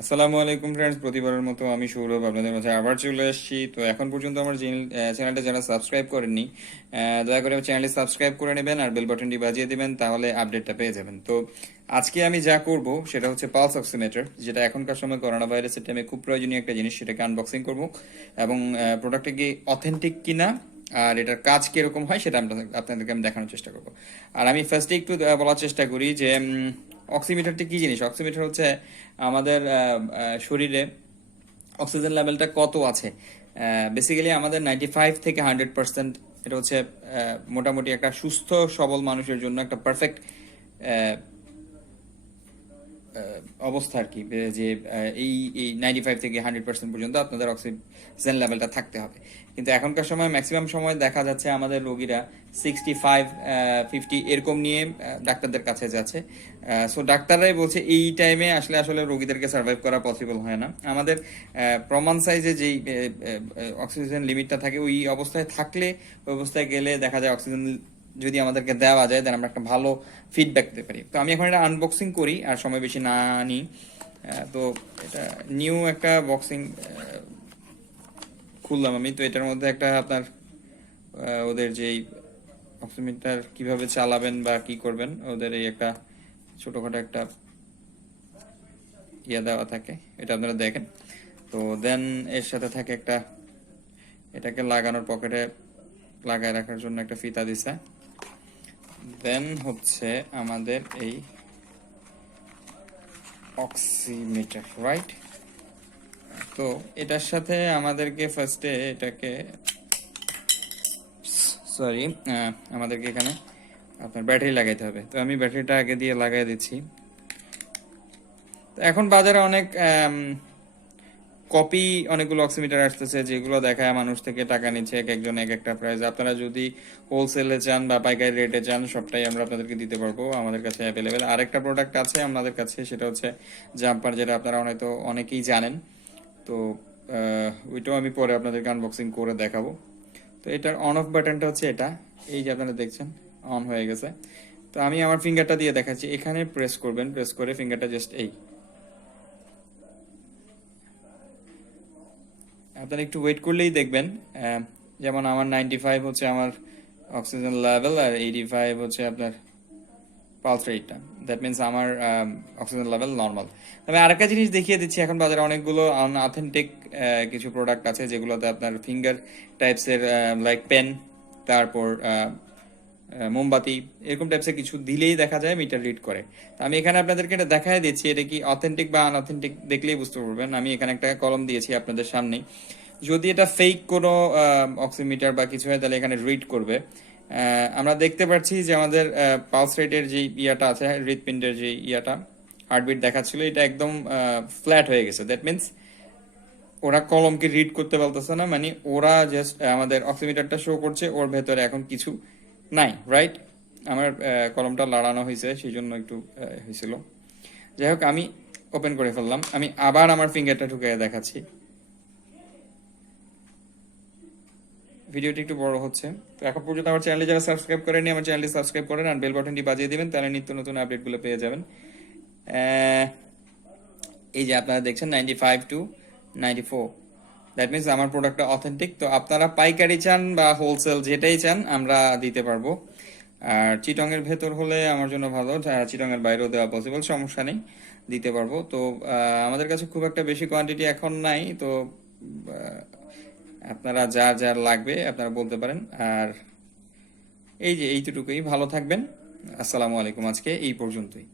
আসসালামু আলাইকুম ফ্রেন্ডস, প্রতিবারের মতো আমি সৌরভ আপনাদের মাঝে আবার চলে আসছি। তো এখন পর্যন্ত আমার চ্যানেলটা যারা সাবস্ক্রাইব করেননি, দয়া করে চ্যানেলটি সাবস্ক্রাইব করে নেবেন আর বেল বাটনটি বাজিয়ে দিবেন, তাহলে আপডেটটা পেয়ে যাবেন। তো আজকে আমি যা করব সেটা হচ্ছে পালস অক্সিমিটার, যেটা এখনকার সময় করোনা ভাইরাসের টাইমে খুব প্রয়োজনীয় একটা জিনিস, সেটাকে আনবক্সিং করব এবং প্রোডাক্টটা কি অথেন্টিক কিনা আর এটার কাজ কিরকম হয় সেটা আপনাদেরকে আমি দেখানোর চেষ্টা করব। আর আমি ফার্স্টে একটু বলার চেষ্টা করি যে অক্সিমিটারটি কি জিনিস। অক্সিমিটার হচ্ছে আমাদের শরীরে অক্সিজেন লেভেলটা কত আছে। বেসিক্যালি আমাদের 95 থেকে 100%, এটা হচ্ছে মোটামুটি একটা সুস্থ সবল মানুষের জন্য একটা পারফেক্ট অবস্থা আর কি, যে এই এই 95 থেকে 100% পর্যন্ত আপনাদের অক্সিজেন লেভেলটা থাকতে হবে। কিন্তু এখনকার সময় ম্যাক্সিমাম সময় দেখা যাচ্ছে আমাদের রোগীরা 65-50 এরকম নিয়ে ডাক্তারদের কাছে যাচ্ছে। সো ডাক্তাররাই বলছে এই টাইমে আসলে আসলে রোগীদেরকে সার্ভাইভ করা পসিবল হয় না। আমাদের প্রমাণ সাইজে যেই অক্সিজেন লিমিটটা থাকে ওই অবস্থায় থাকলে, ওই অবস্থায় গেলে দেখা যায় অক্সিজেন যদি আমাদেরকে দেওয়া যায় তাহলে আমরা একটা ভালো ফিডব্যাক দিতে পারি। তো আমি এখন এটা আনবক্সিং করি আর সময় বেশি না নিই। তো এটা নিউ একটা বক্সিং খুললাম আমি। তো এটার মধ্যে একটা আপনার ওদের যেই অক্সিমিটার কিভাবে চালাবেন বা কি করবেন, ওদের এই একটা ছোটখাটো একটা ইয়ে দেওয়া থাকে, এটা আপনারা দেখেন। তো দেন এর সাথে থাকে একটা, এটাকে লাগানোর পকেটে লাগায় রাখার জন্য একটা ফিতা দিছে। দেন হচ্ছে আমাদের এই অক্সিমিটার, রাইট? তো এটার সাথে আমাদেরকে ফার্স্টে এটাকে সরি আমাদেরকে এখানে আপনার ব্যাটারি লাগাইতে হবে। তো আমি ব্যাটারিটা আগে দিয়ে লাগাই দিচ্ছি। তো এখন বাজারে অনেক কপি অনেকগুলো অক্সিমিটার আসতেছে, যেগুলো দেখায় মানুষ থেকে টাকা নিচ্ছে, এক একজন এক একটা প্রাইস। আপনারা যদি হোলসেলে চান বা পাইকারি রেটে চান, সবটাই আমরা আপনাদেরকে দিতে পারবো, আমাদের কাছে অ্যাভেলেবেল। আরেকটা প্রোডাক্ট আছে আমাদের কাছে, সেটা হচ্ছে জাম্পার, যেটা আপনারা হয়তো অনেকেই জানেন। তো ওইটাও আমি পরে আপনাদেরকে আনবক্সিং করে দেখাবো। তো এটার অন অফ বাটনটা হচ্ছে এটা, এই যে আপনারা দেখছেন অন হয়ে গেছে। তো আমি আমার ফিঙ্গারটা দিয়ে দেখাচ্ছি, এখানে প্রেস করবেন, প্রেস করে ফিঙ্গারটা জাস্ট এই, আপনারা একটু ওয়েট করলেই দেখবেন যেমন আমার 95 হচ্ছে আমার অক্সিজেন লেভেল আর 85 হচ্ছে আপনার পালস রেটটা। দ্যাট মিনস আমার অক্সিজেন লেভেল নর্মাল। তবে আরেকটা জিনিস দেখিয়ে দিচ্ছি, এখন বাজারে অনেকগুলো আনঅথেন্টিক কিছু প্রোডাক্ট আছে যেগুলোতে আপনার ফিঙ্গার টাইপসের লাইক পেন, তারপর মোমবাতি, এরকম টাইপসের কিছু দিলেই দেখা যায় মিটার রিড করে। তো আমি এখানে আপনাদেরকে এটা দেখাই দিচ্ছি, এটা কি অথেন্টিক বা আনঅথেন্টিক দেখলেই বুঝতে পারবেন। আমি এখানে একটা কলম দিয়েছি আপনাদের সামনে, যদি এটা ফেক কোনো অক্সিমিটার বা কিছু হয় তাহলে এখানে রিড করবে। আমরা দেখতে পাচ্ছি যে আমাদের পালস রেটের যে ইয়াটা আছে, হৃৎপিণ্ডের যে ইয়াটা হার্টবিট দেখাচ্ছিল, এটা একদম ফ্ল্যাট হয়ে গেছে। দ্যাট মিনস ওরা কলমকে রিড করতে পারতেছে না, মানে ওরা জাস্ট আমাদের অক্সিমিটারটা শো করছে, ওর ভেতরে এখন কিছু নাই, রাইট? আমার কলমটা লাড়ানো হয়েছে, সেই জন্য একটু হয়েছিল। যাই হোক, আমি ওপেন করে ফেললাম, আমি আবার আমার ফিঙ্গারটা ঢুকে দেখাচ্ছি। ভিডিওটি একটু বড় হচ্ছে। তো এখন পর্যন্ত আমার চ্যানেলে যারা সাবস্ক্রাইব করেনি, আমার চ্যানেলটি সাবস্ক্রাইব করেন আর বেল বাটনটি বাজিয়ে দিবেন, তাহলে নিত্য নতুন আপডেটগুলো পেয়ে যাবেন। এই যে আপনারা দেখছেন 95 to 94, দ্যাট মিনস আমার প্রোডাক্টটা অথেন্টিক। তো আপনারা পাইকারি চান বা হোলসেল যেটাই চান আমরা দিতে পারবো। আর চিটং এর ভেতর হলে আমার জন্য ভালো, চিটং এর বাইরেও দেওয়া পসিবল, সমস্যা নেই, দিতে পারবো। তো আমাদের কাছে খুব একটা বেশি কোয়ান্টিটি এখন নাই। তো আপনারা যার যার লাগবে আপনারা বলতে পারেন। আর এই যে এইটুকুই, ভালো থাকবেন। আসসালামু আলাইকুম, আজকে এই পর্যন্তই।